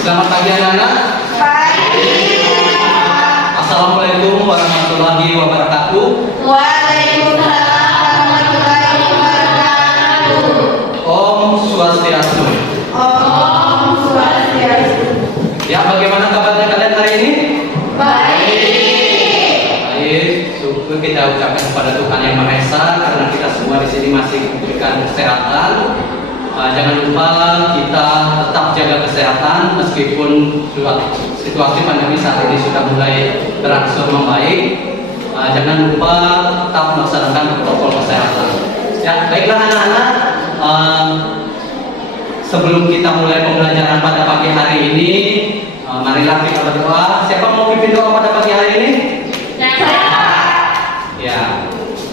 Selamat pagi anak-anak. Pagi. Assalamualaikum warahmatullahi wabarakatuh. Waalaikumsalam warahmatullahi wabarakatuh. Om Swastiastu. Om Swastiastu. Ya, bagaimana kabarnya kalian hari ini? Baik. Baik, syukur kita ucapkan kepada Tuhan Yang Maha Esa karena kita semua di sini masih diberikan kesehatan. Jangan lupa kita tetap jaga kesehatan meskipun situasi pandemi saat ini sudah mulai berangsur membaik. Jangan lupa tetap melaksanakan protokol kesehatan. Ya, baiklah anak-anak. Sebelum kita mulai pembelajaran pada pagi hari ini, marilah kita berdoa. Siapa mau pimpin doa pada pagi hari ini? Saya. Ya,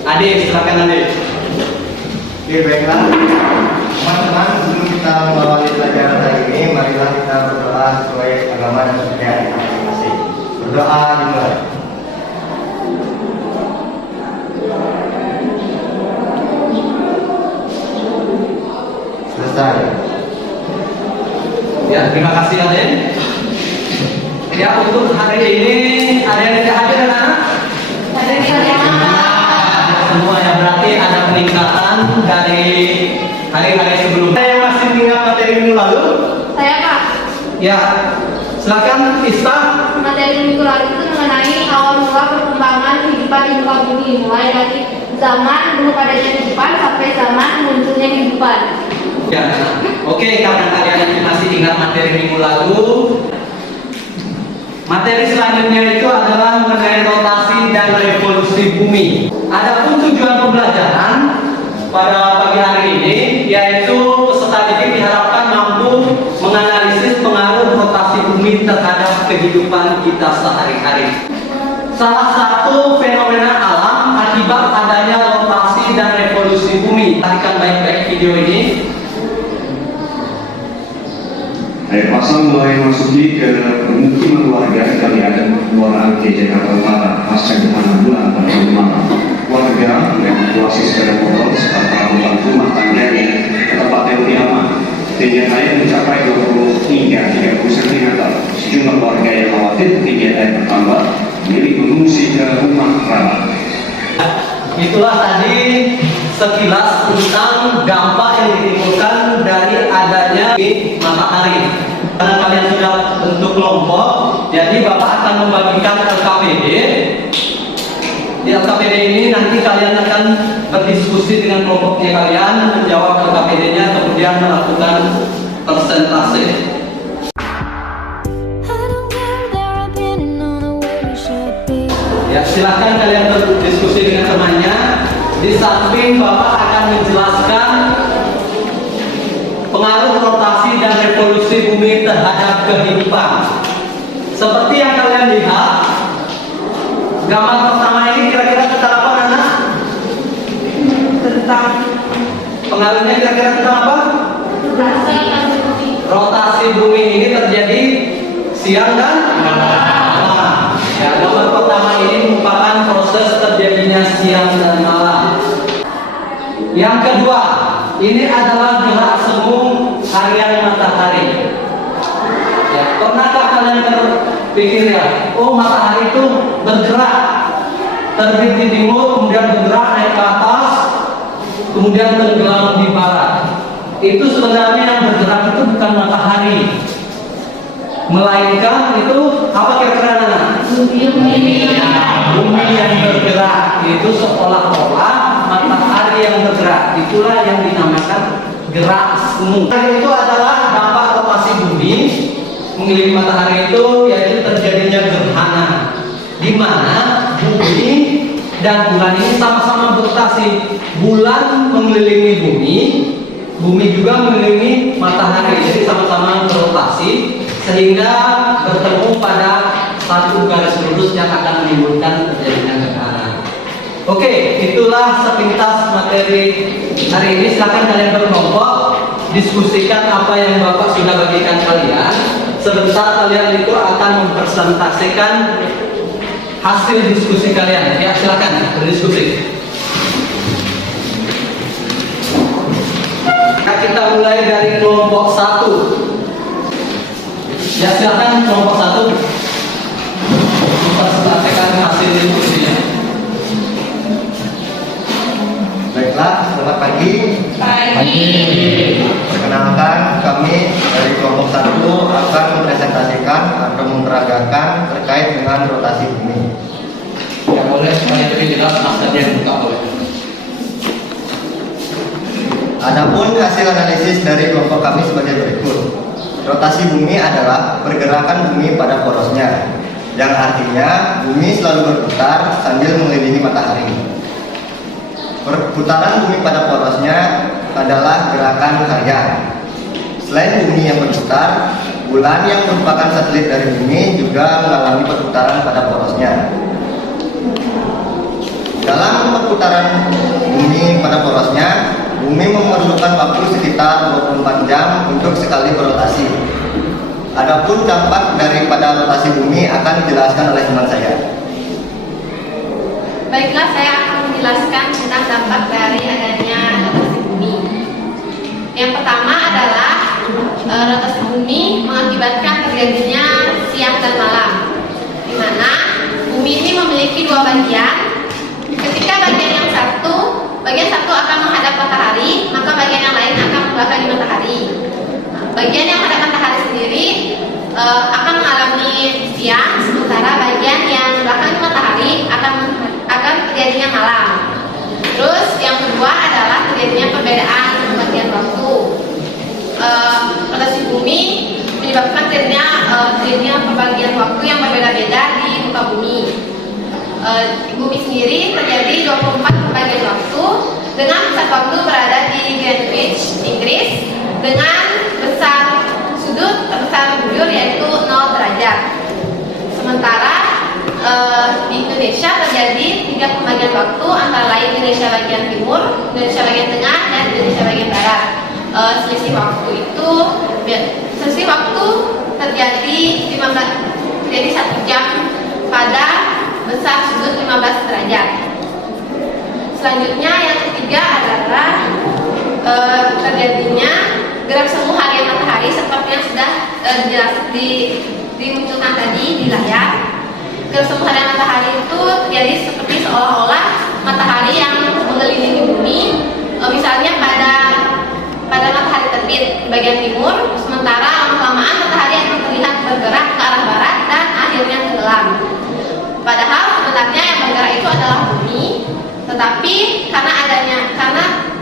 Adik, silakan Adik. Oke, baiklah teman-teman, sebelum kita mengawali pelajaran hari ini, marilah kita berdoa sesuai agama dan budaya kita masing-masing. Berdoa dimulai. Selesai. Ya, terima kasih Adik. Ya, untuk hari ini ada yang tidak hadir anak-anak? Ada di sana. Semua ya, berarti ada peningkatan dari hari-hari sebelumnya. Saya yang masih ingat materi minggu lalu? Saya Pak. Ya, silakan Ista. Materi minggu lalu itu mengenai awal mula perkembangan kehidupan di muka bumi, mulai dari zaman belum adanya kehidupan sampai zaman munculnya kehidupan. Ya, oke, karena kalian masih ingat materi minggu lalu, materi selanjutnya itu adalah mengenai rotasi dan revolusi bumi. Adapun tujuan pembelajaran pada pagi hari ini, yaitu peserta didik diharapkan mampu menganalisis pengaruh rotasi bumi terhadap kehidupan kita sehari-hari. Salah satu fenomena alam akibat adanya rotasi dan revolusi bumi. Perhatikan baik-baik video ini. Air pasang mulai masuki ke permukiman warga kalian Muara Angke Jakarta Utara pasca gerhana bulan pada minggu malam. Warga mengevakuasi sepeda motor serta membantu rumah tangganya ke tempat yang lebih aman. Ketinggian air mencapai 20 hingga 30 cm. Sejumlah warga yang khawatir ketinggian air bertambah memilih mengungsi ke rumah kerabat. Itulah tadi sekilas tentang dampak yang ditimbulkan dari adanya matahari. Karena kalian sudah bentuk kelompok, jadi Bapak akan membagikan LKPD. Di LKPD ini nanti kalian akan berdiskusi dengan kelompoknya kalian, menjawab LKPD-nya, kemudian melakukan persentase. Ya, silakan kalian berdiskusi dengan temannya. Di samping Bapak akan menjelaskan pengaruh rotasi dan revolusi bumi terhadap kehidupan. Seperti yang kalian lihat, gambar pertama ini kira-kira tentang apa, Nana? Tentang Pengaruhnya kira-kira tentang apa? Rotasi bumi ini terjadi siang dan malam. Ya, gambar pertama ini merupakan proses terjadinya siang dan malam. Yang kedua, ini adalah gerak semu harian matahari. Ya, pernahkah kalian berpikir ya, oh matahari itu bergerak, terbit di timur, kemudian bergerak naik ke atas, kemudian tenggelam di barat. Itu sebenarnya yang bergerak itu bukan matahari, melainkan itu apa kira-kira Nana? Bumi yang bergerak. Itu seolah-olah matahari yang bergerak. Itulah yang dinamakan gerak semu. Itu adalah dampak rotasi bumi mengelilingi matahari itu, yaitu terjadinya gerhana, di mana bumi dan bulan ini sama-sama berotasi. Bulan mengelilingi bumi, bumi juga mengelilingi matahari, jadi sama-sama berotasi sehingga bertemu pada satu garis lurus yang akan menimbulkan terjadinya gerhana. Oke, itulah sepintas materi hari ini. Silakan kalian berkelompok, diskusikan apa yang Bapak sudah bagikan kalian. Sebentar kalian itu akan mempresentasikan hasil diskusi kalian. Ya, silakan berdiskusi. Nah, kita mulai dari kelompok 1. Ya, silakan kelompok 1 mempresentasikan hasil diskusinya. Baiklah, selamat pagi. Pagi. Perkenalkan, kami dari kelompok 1 akan mempresentasikan atau memperagakan terkait dengan rotasi bumi. Ya, boleh supaya lebih jelas maksudnya buka boleh. Adapun hasil analisis dari kelompok kami sebagai berikut. Rotasi bumi adalah pergerakan bumi pada porosnya, yang artinya bumi selalu berputar sambil mengelilingi matahari. Perputaran bumi pada porosnya adalah gerakan harian. Selain bumi yang berputar, bulan yang merupakan satelit dari bumi juga mengalami perputaran pada porosnya. Dalam perputaran bumi pada porosnya, bumi memerlukan waktu sekitar 24 jam untuk sekali berotasi. Adapun dampak daripada rotasi bumi akan dijelaskan oleh teman saya. Baiklah, saya akan menjelaskan tentang dampak dari adanya rotasi bumi. Yang pertama adalah rotasi bumi mengakibatkan terjadinya siang dan malam, di mana bumi ini memiliki dua bagian. Ketika bagian satu akan menghadap matahari, maka bagian yang lain akan membelakangi matahari. Bagian yang menghadap matahari sendiri akan mengalami siang, sementara bagian yang membelakangi matahari akan terjadinya malam. Terus yang kedua adalah terjadinya perbedaan bagian waktu. Rotasi bumi menyebabkan terjadinya pembagian waktu yang berbeda-beda di muka bumi. Bumi sendiri terjadi 24 pembagian waktu dengan pusat waktu berada di Greenwich, Inggris, dengan sudut terbesar bujur yaitu 0 derajat. Sementara di Indonesia terjadi 3 pembagian waktu antara lain Indonesia bagian timur, Indonesia bagian tengah, dan Indonesia bagian barat. Selisih waktu terjadi 1 jam pada besar sudut 15 derajat. Selanjutnya yang ketiga adalah terjadinya gerak semu harian matahari seperti yang sudah dimunculkan tadi di layar. Gerak semu harian matahari itu terjadi seperti seolah-olah matahari yang mengelilingi bumi. Misalnya pada matahari terbit di bagian timur, sementara lama-kelamaan matahari akan terlihat bergerak ke arah barat dan akhirnya tenggelam. Padahal sebenarnya yang bergerak itu adalah bumi, tetapi karena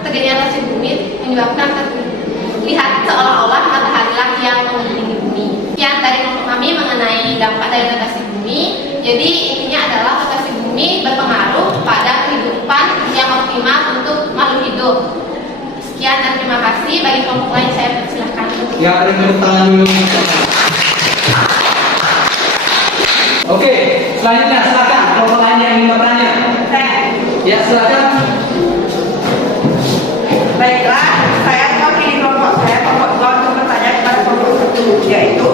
terjadinya rotasi bumi menyebabkan terlihat seolah-olah matahari lah yang mengelilingi bumi. Sekian dari kelompok kami mengenai dampak dari rotasi bumi. Jadi intinya adalah rotasi bumi berpengaruh pada kehidupan yang optimal untuk makhluk hidup. Sekian dan terima kasih. Bagi kelompok lain saya persilahkan. Ya, ada yang tangan dulu. Oke, selanjutnya silakan kelompok lain yang ingin bertanya. Ya, silakan. Baiklah, saya mewakili kelompok saya, kelompok 2 untuk bertanya kepada kelompok 1, yaitu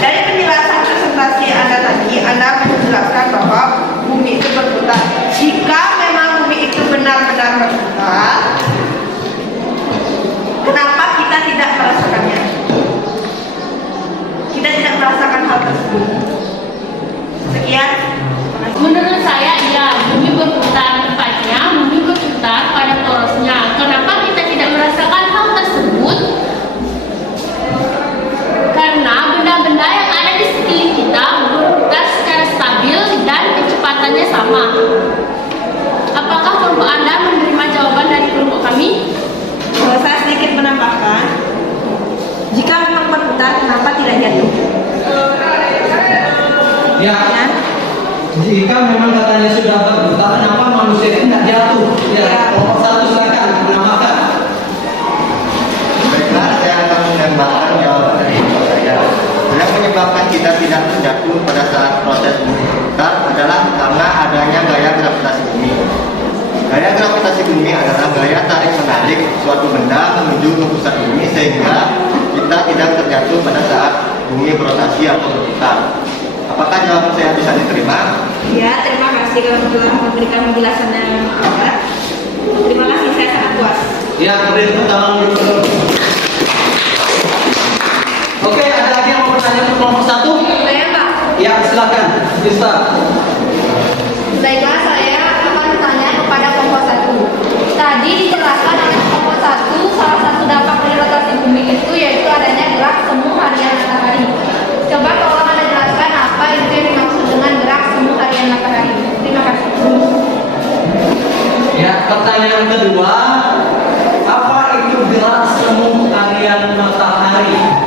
dari penjelasan presentasi Anda tadi, Anda menjelaskan bahwa bumi itu berputar. Jika memang bumi itu benar-benar berputar, kenapa kita tidak merasakannya? Kita tidak merasakan hal tersebut. Sekian. Menurut saya, ya, bumi berputar, tepatnya bumi berputar pada porosnya. Kenapa kita tidak merasakan hal tersebut? Karena benda-benda yang ada di sekeliling kita berputar secara stabil dan kecepatannya sama. Apakah kelompok Anda menerima jawaban dari kelompok kami? Saya sedikit menambahkan, jika memang berputar, kenapa tidak jatuh? Ya, jika memang katanya sudah berputar, kenapa manusia itu tidak jatuh? Ya, kelompok 1 silakan menambahkan. Baiklah, saya akan menambahkan jawaban dari kelompok saya. Yang menyebabkan kita tidak terjatuh pada saat proses bumi berputar adalah karena adanya gaya gravitasi bumi. Gaya gravitasi bumi adalah gaya tarik-menarik suatu benda menuju ke pusat bumi sehingga kita tidak terjatuh pada saat bumi berotasi atau berputar. Apakah jawaban saya bisa diterima? Ya, terima kasih kalau telah memberikan penjelasan yang lengkap. Terima kasih, saya sangat puas. Ya, beri tepuk tangan dulu. Oke, ada lagi yang mau bertanya untuk kelompok 1? Saya Pak. Ya, silakan. Bisa. Baiklah, saya akan bertanya kepada kelompok 1. Tadi dijelaskan oleh kelompok 1, salah satu dampak dari rotasi bumi itu yaitu adanya gerak semu harian matahari. Coba tolong Anda jelaskan apa itu yang dimaksud dengan gerak semu harian matahari. Terima kasih. Ya, pertanyaan kedua, apa itu gerak semu harian matahari?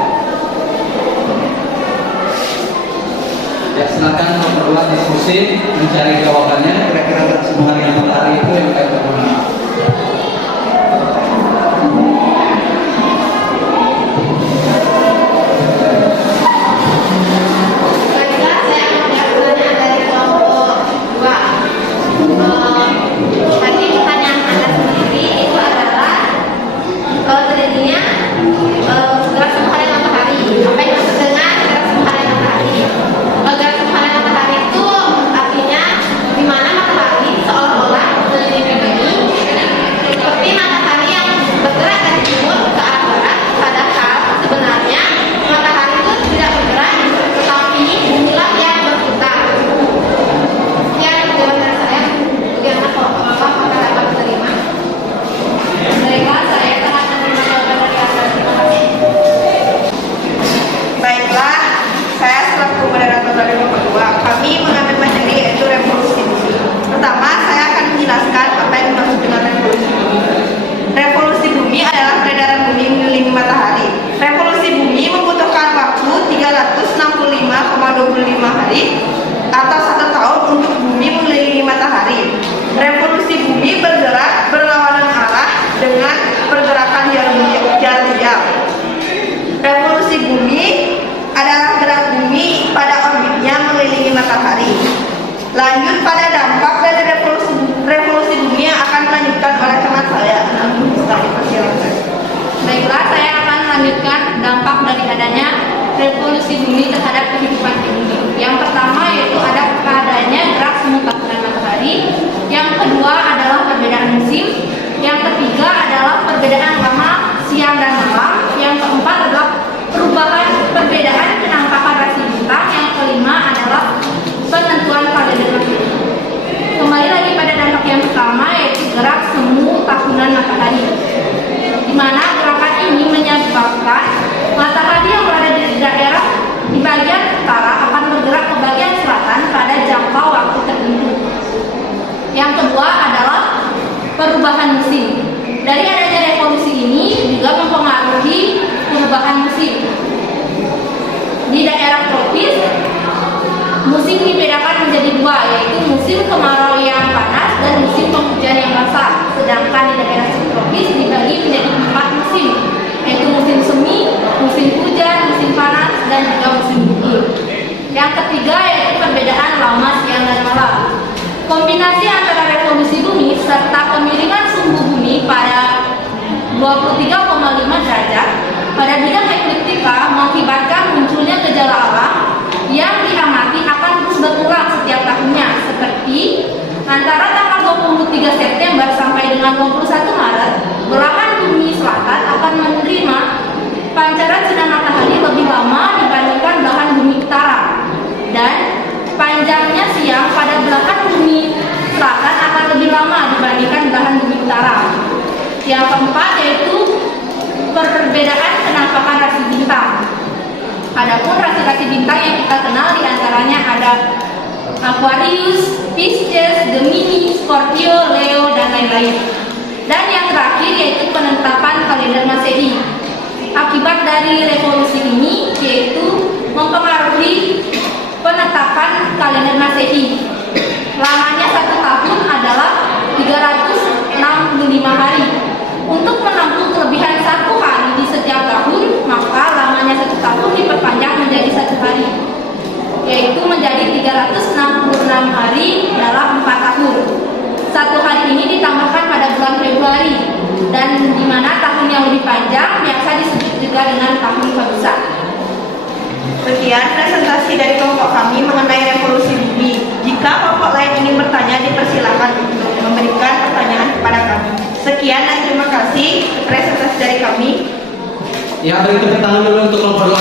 Ya, silakan berdua diskusi mencari jawabannya. Kira-kira gerak semu harian matahari itu yang kayak bagaimana? Baiklah, saya akan menjawab pertanyaan dari kelompok 2. Tadi pertanyaan Anda sendiri itu adalah terjadinya gerak semu harian matahari. Apa yang dimaksud dengan gerak semu harian matahari? Gerak semu harian matahari itu artinya di mana matahari seolah-olah mengelilingi bumi seperti matahari yang bergerak dari timur ke arah barat, padahal sebenarnya matahari itu tidak bergerak, tetapi bumilah yang berputar. Sekian jawaban saya. Bagaimana kalau Bapak dapat menerima? Baiklah, saya sangat menerima jawaban dari Anda. Terima kasih. Baiklah, saya selaku moderator dari kelompok 2, kami mengambil materi yaitu revolusi bumi. Pertama, saya akan menjelaskan apa yang dimaksud dengan revolusi bumi. Revolusi bumi adalah peredaran bumi mengelilingi matahari. Revolusi bumi membutuhkan waktu 365,25 hari atau 1 tahun untuk bumi mengelilingi matahari. Revolusi bumi bergerak berlawanan arah dengan pergerakan jarum jam. Revolusi bumi adalah gerak bumi pada orbitnya mengelilingi matahari. Lanjut pada dampak dari revolusi bumi yang akan dilanjutkan oleh teman saya. Baiklah, saya akan melanjutkan dampak dari adanya revolusi bumi terhadap kehidupan di bumi. Yang pertama yaitu ada adanya gerak semu tahunan matahari. Yang kedua adalah perbedaan musim. Yang ketiga adalah perbedaan lama siang dan malam. Yang keempat adalah perubahan perbedaan penampakan rasi bintang. Yang kelima adalah penentuan kalender matahari. Kembali lagi pada dampak yang pertama yaitu gerak semu tahunan matahari, di mana gerakan ini menyebabkan matahari yang berada di daerah di bagian utara akan bergerak ke bagian selatan pada jangka waktu tertentu. Yang kedua adalah perubahan musim. Dari adanya revolusi ini juga mempengaruhi perubahan musim. Di daerah tropis, musim dibedakan menjadi dua, yaitu musim kemarau yang panas dan musim penghujan yang basah. Sedangkan di daerah subtropis dibagi menjadi 4 musim, yaitu musim semi, musim hujan, musim panas, dan juga musim dingin. Yang ketiga yaitu perbedaan lama siang dan malam. Kombinasi antara revolusi bumi serta kemiringan sumbu bumi pada 23,5 derajat pada bidang ekliptika mengakibatkan munculnya gejala alam yang diamati akan terus berulang setiap tahunnya, seperti antara tanggal 23 September sampai dengan 21 Maret, belahan bumi selatan akan menerima pancaran sinar matahari lebih lama dibandingkan belahan bumi utara, dan panjangnya siang pada belahan bumi selatan akan lebih lama dibandingkan belahan bumi utara. Yang keempat yaitu perbedaan penampakan rasi bintang. Adapun rasi-rasi bintang yang kita kenal diantaranya ada Aquarius, Pisces, Gemini, Scorpio, Leo, dan lain-lain. Dan yang terakhir yaitu penetapan kalender Masehi. Akibat dari revolusi ini yaitu mempengaruhi penetapan kalender Masehi. Lamanya 1 tahun adalah 365 hari. Untuk menampung kelebihan 1 hari di setiap tahun, maka lamanya 1 tahun diperpanjang menjadi 1 hari, yaitu menjadi 366 hari dalam 4 tahun. 1 hari ini ditambah Ya, beri tepuk tangan dulu untuk kelompok 2.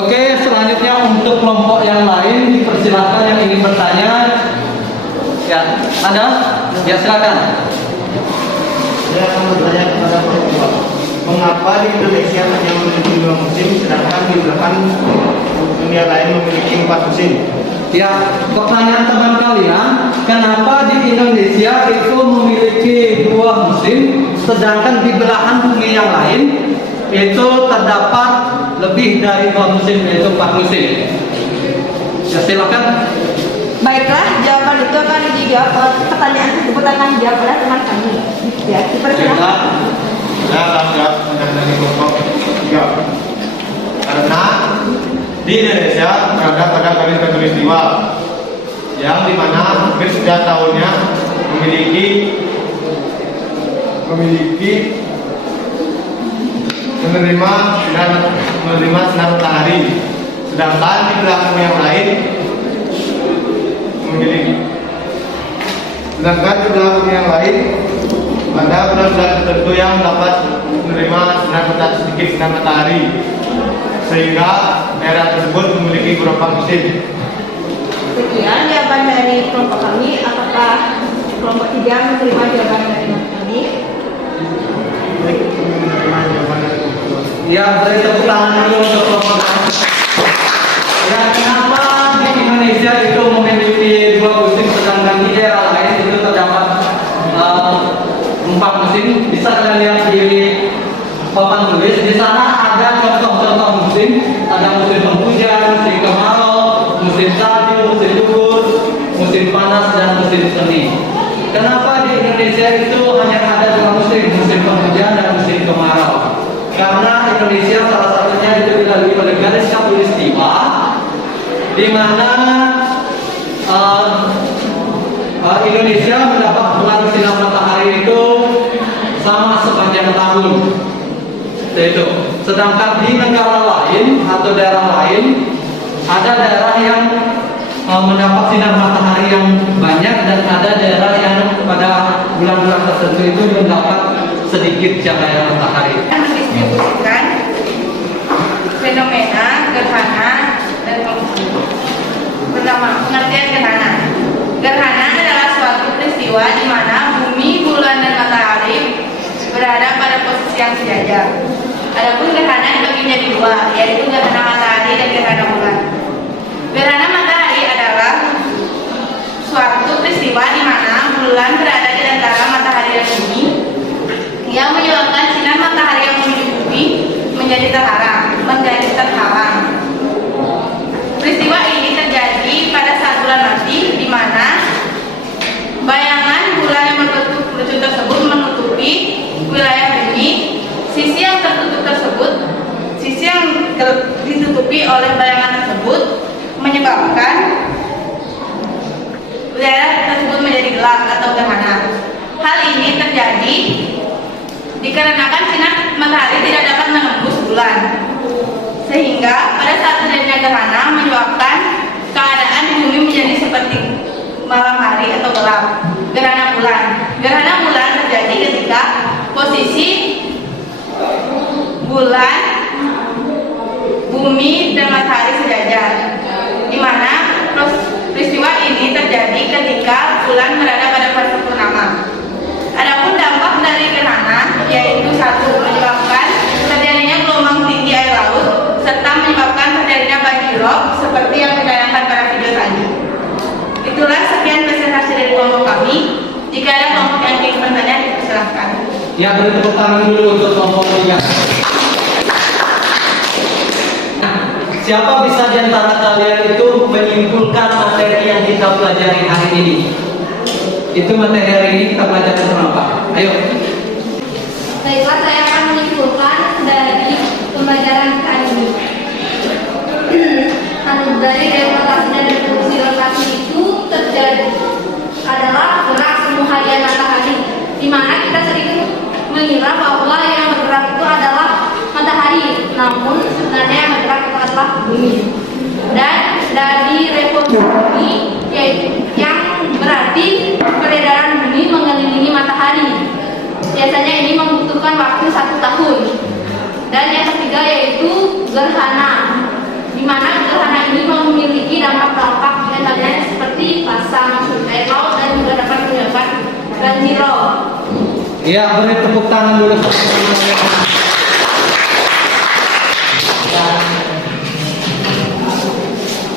Oke, selanjutnya untuk kelompok yang lain dipersilakan yang ingin bertanya. Ya, ada? Ya, silakan. Saya akan bertanya kepada kelompok 2. Mengapa di Indonesia hanya memiliki 2 musim, sedangkan di belahan dunia lain memiliki 4 musim? Ya, pertanyaan teman kalian, kenapa di Indonesia itu memiliki 2 musim, sedangkan di belahan bumi yang lain itu terdapat lebih dari 2 musim, yaitu 4 musim? Ya, silakan. Baiklah, jawaban itu akan dijawab, pertanyaan tersebut akan dijawab oleh teman kami. Ya, dipersilakan. Saya akan jawab dari kelompok 3. Karena di Indonesia berada pada garis khatulistiwa yang dimana hampir setiap tahunnya memiliki menerima sinar matahari, sedangkan di belahan yang lain ada bulan-bulan tertentu yang dapat menerima sedikit sinar matahari, sehingga daerah tersebut memiliki beberapa musim. Sekian jawaban dari kelompok kami. Apakah kelompok 3 menerima jawaban dari kami? Ya, beri tepuk tangan dulu untuk kelompok 2. Ya, kenapa di Indonesia itu memiliki 2 musim, sedangkan di daerah lain itu terdapat 4 musim? Bisa kalian lihat di papan tulis. Di sana ada contoh-contoh musim. Ada musim penghujan, musim kemarau, musim salju, musim gugur, musim panas, dan musim semi. Kenapa di Indonesia itu hanya ada 2 musim, musim penghujan dan musim kemarau? Karena Indonesia salah satunya itu dilalui oleh garis khatulistiwa, di mana Indonesia mendapat pengaruh sinar matahari itu sama sepanjang tahun. Itu. Sedangkan di negara lain atau daerah lain, ada daerah yang mendapat sinar matahari yang banyak, dan ada daerah yang pada bulan-bulan tertentu itu mendapat sedikit cahaya matahari. Mendistribusikan fenomena gerhana dan konvulsi. Pertama, pengertian gerhana. Gerhana adalah suatu peristiwa di mana bumi, bulan, dan matahari berada pada posisi yang sejajar. Adapun gerhana dibagi menjadi 2, yaitu gerhana matahari dan gerhana bulan. Gerhana matahari adalah suatu peristiwa di mana bulan berada di antara matahari dan bumi, yang menyebabkan sinar matahari yang menuju bumi menjadi terhalang. Peristiwa ini terjadi pada saat bulan mati, di mana bayangan bulan yang berbentuk lucu tersebut menutupi wilayah bumi. Sisi yang ditutupi oleh bayangan tersebut menyebabkan daerah tersebut menjadi gelap atau gerhana. Hal ini terjadi dikarenakan sinar matahari tidak dapat menembus bulan, sehingga pada saat terjadinya gerhana menyebabkan keadaan bumi menjadi seperti malam hari atau gelap. Gerhana bulan terjadi ketika posisi bulan, bumi, dan matahari sejajar, di mana peristiwa ini terjadi ketika bulan berada pada fase purnama. Adapun dampak dari gerhana yaitu 1. Menyebabkan terjadinya gelombang tinggi air laut, serta menyebabkan terjadinya banjirop seperti yang ditayangkan pada video tadi. Itulah sekian presentasi dari kelompok kami. Jika ada kelompok yang ingin bertanya, silakan. Ya, beri tepuk tangan dulu untuk kelompok 3. Siapa bisa di antara kalian itu menyimpulkan materi yang kita pelajari hari ini? Itu materi hari ini kita pelajari tentang apa? Ayo. Baiklah, saya akan menyimpulkan dari pembelajaran kali ini. Dari rotasi dan revolusi rotasi itu terjadi adalah gerak semu harian matahari, di mana kita sering mengira bahwa yang bergerak itu adalah matahari, namun sebenarnya yang bergerak itu adalah bumi. Dan dari revolusi bumi, yaitu yang berarti peredaran bumi mengelilingi matahari. Biasanya ini waktu 1 tahun. Dan yang ketiga yaitu gerhana, di mana gerhana ini memiliki dampak-dampak di antaranya seperti pasang air laut dan juga dapat menyebabkan banjir rob. Ya, beri tepuk tangan dulu.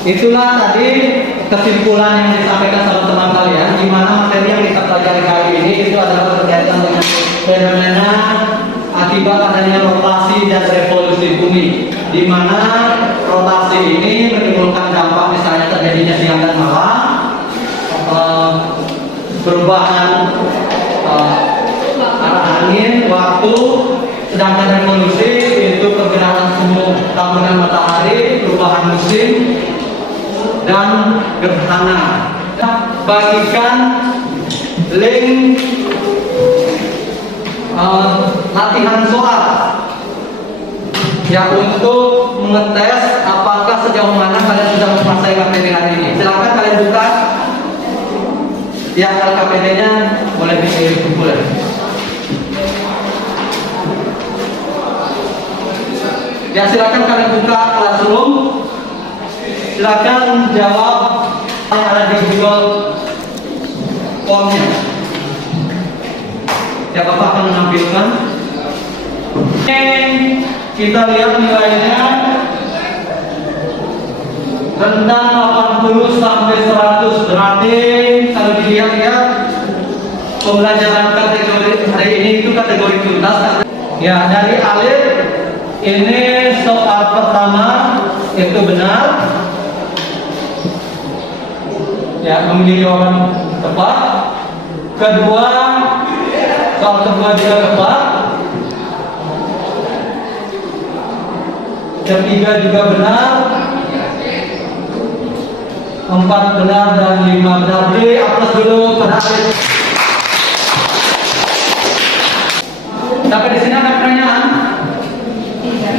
Itulah tadi kesimpulan yang disampaikan sama teman kalian, di mana materi yang kita pelajari kali ini itu adalah berkaitan dengan fenomena akibat adanya rotasi dan revolusi bumi, di mana rotasi ini menimbulkan dampak misalnya terjadinya siang dan malam, perubahan arah angin, waktu, sedangkan revolusi itu pergerakan suhu tahunan matahari, perubahan musim, dan gerhana. Bagikan link latihan soal ya untuk mengetes apakah sejauh mana kalian sudah menguasai KPD hari ini. Silakan kalian buka ya, KPD-nya boleh dikumpulkan. Ya, silakan kalian buka Classroom. Silakan jawab yang ada di Google Formnya. Ya, Bapak akan menampilkan. Oke, kita lihat nilainya rentang 80 sampai 100. Berarti kalau dilihat ya, pembelajaran kategori hari ini itu kategori tuntas. Ya, dari Alif ini soal pertama itu benar. Ya, memilih jawaban tepat. Kedua, soal kedua juga tepat. Ketiga juga benar. 4 benar dan 5 benar. Beri aplaus dulu pada Alif. Sampai di sini ada pertanyaan?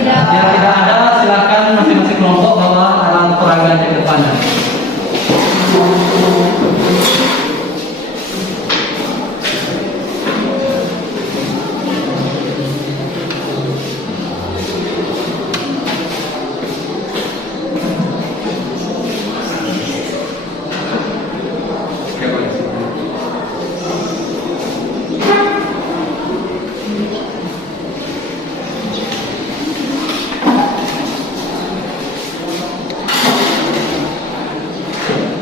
Ya, tidak ada. Silakan masing-masing kelompok bawa alat peragaan ke depannya.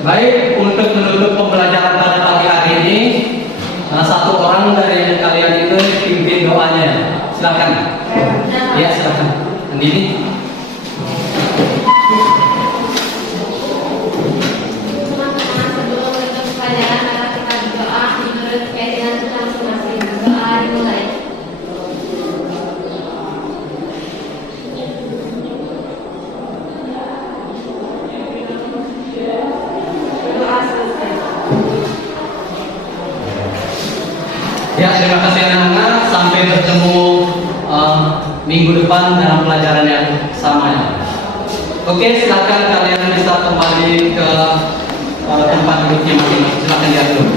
Baik, untuk menutup pembelajaran pada pagi hari ini, satu orang dari kalian itu pimpin doanya. Silakan. Ya, silakan. Andini. Teman-teman, sebelum menutup pelajaran, mari kita berdoa menurut keyakinan kita masing-masing. Doa dimulai. Ya, terima kasih anak-anak. Sampai bertemu minggu depan dalam pelajaran yang sama ya. Oke, silakan kalian bisa kembali ke tempat duduknya masing-masing. Silakan lihat dulu.